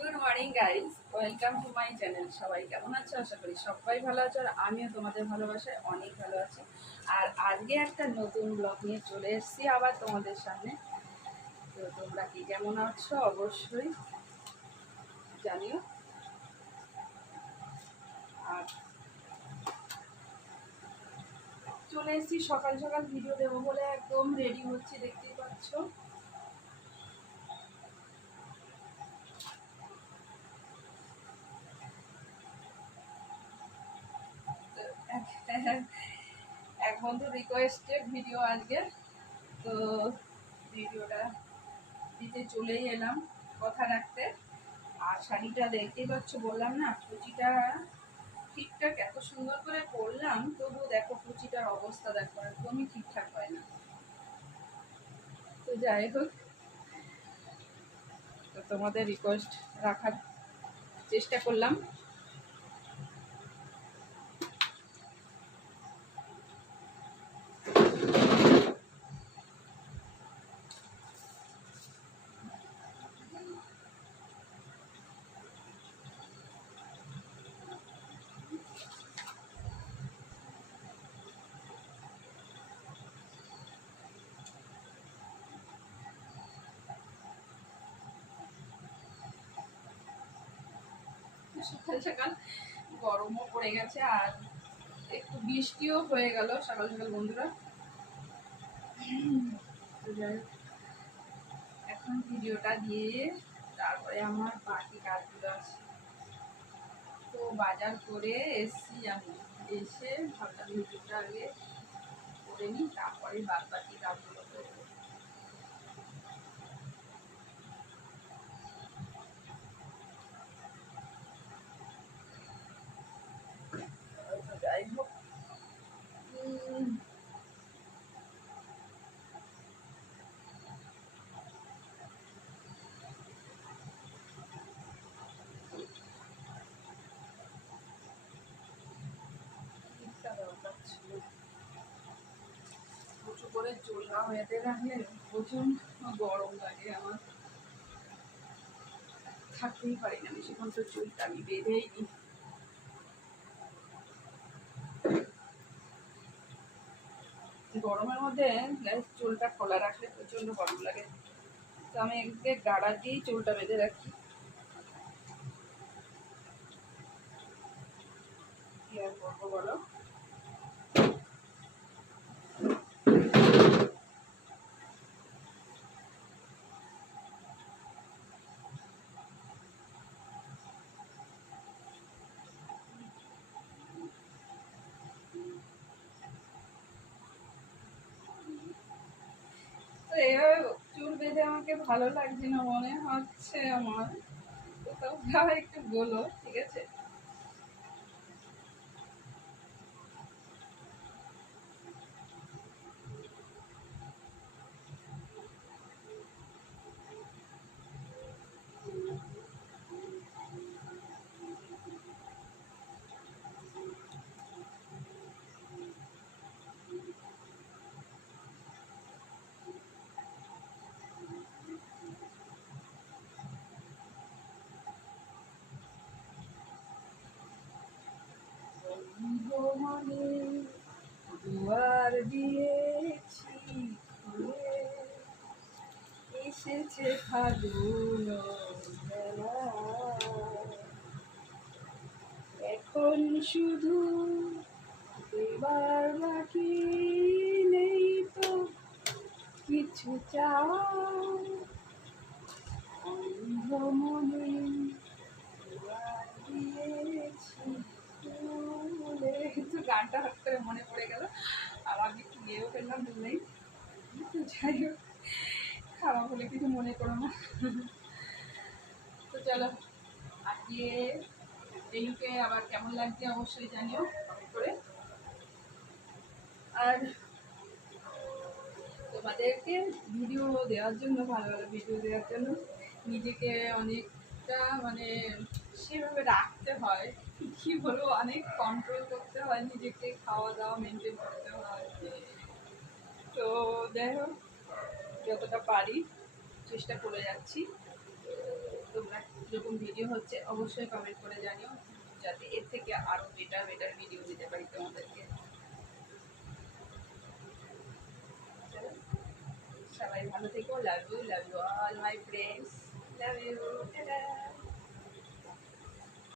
Good morning guys, welcome to my channel. সবাই কেমন আছো? আশা করি সবাই ভালো আছো, আর আমিও তোমাদের ভালোবাসায় অনেক ভালো আছি। আর আজকে একটা নতুন ব্লগ নিয়ে চলে এসেছি আবার তোমাদের সামনে। তো তোমরা কি কেমন আছো অবশ্যই জানিও। আর চলে এসেছি সকাল সকাল ভিডিও দেবো বলে, একদম রেডি হচ্ছি, দেখতেই পাচ্ছ। এক বন্ধু রিকোয়েস্টেড ভিডিও আজকে, তো ভিডিওটা দিতে চলেই এলাম কথা রাখতে। আর শাড়িটা দেখতেই পাচ্ছ, বললাম না কুচিটা ঠিকঠাক এত সুন্দর করে পরলাম, তবুও দেখো কুচিটার অবস্থা দেখো, একদমই ঠিকঠাক হয় না। তো যাই হোক, তো তোমাদের রিকোয়েস্ট রাখার চেষ্টা করলাম। সকাল সকাল গরমও পড়ে গেছে, আর একটু বৃষ্টিও হয়ে গেল সকাল সকাল বন্ধুরা। এখন ভিডিওটা দিয়ে তারপরে আমার বাকি কাজগুলো আছে। তো বাজার করে এসছি আমি, এসে ভাবলাম ভিডিওটা আগে করে নিই, তারপরে বাদ বাকি কাজগুলো করবো। যাই হোক, উঁচু করে চুলটা বেঁধে রাখলে প্রচুর গরম লাগে আমার, থাকতেই পারি না বেশিক্ষণ, তো চুলটা আমি বেঁধেই নিই। গরমের মধ্যে চুলটা খোলা রাখলে প্রচন্ড গরম লাগে, তো আমি একদিকে গাড়া দিয়েই চুলটা বেঁধে রাখি। কি আর করবো বলো। তো এইভাবে চুল বেঁধে আমাকে ভালো লাগছে না মনে হচ্ছে আমার, তো তোমরা একটু বলো, ঠিক আছে? মনে দুয়ার দিয়েছি খুলে, এসেছে ফাগুন বেলা, এখন শুধু এবার বাকি নেই তো কিছু চাওয়া, মনে দুয়ার দিয়েছি খুলে। তো গানটা হঠাৎ করে মনে পড়ে গেল, আর আমি একটু গেয়েও ফেললাম বললেই। তো যাই হোক, খাওয়া বলে কিছু মনে করো না। তো চলো, আজকে এই লুকে আবার কেমন লাগছে অবশ্যই জানিও কমেন্ট করে। আর তোমাদেরকে ভিডিও দেওয়ার জন্য, ভালো ভালো ভিডিও দেওয়ার জন্য নিজেকে অনেকটা মানে সেভাবে রাখতে হয়, কি বলবো, অনেক কন্ট্রোল করতে হয় নিজেকে, খাওয়া দাওয়া মেনটেন করতে হয়। তো যাই হোক, যতটা পারি চেষ্টা করে যাচ্ছি। তোমরা কীরকম ভিডিও হচ্ছে অবশ্যই কমেন্ট করে জানিও, যাতে এর থেকে আরও বেটার বেটার ভিডিও দিতে পারি তোমাদেরকে। সবাই ভালো থেকো, love you all my friends, love you, tata.